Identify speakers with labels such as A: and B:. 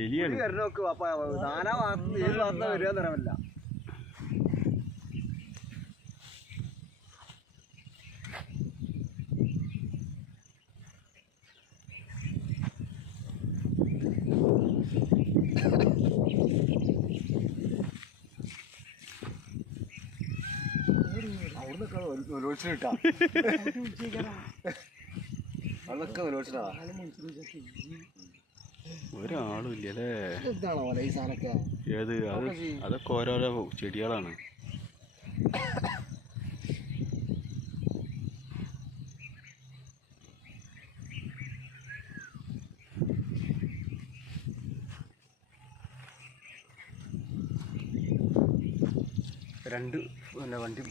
A: എലിയാണ്.
B: വരണ നോക്ക് അപ്പൊ നാനാ ഭാഗത്ത് ഏത് ഭാഗത്താ വരിക ഒലോടിച്ചിട്ടാ അവിടുന്നൊക്കെ ഒലോടിച്ചിട്ടാ
A: ഒരാളും ഇല്ല അല്ലേ
B: എന്താണോ ഈ സാധനമൊക്കെ?
A: ഏത്? അത് അതൊക്കെ ഓരോരോ ചെടികളാണ്. രണ്ട് വണ്ടി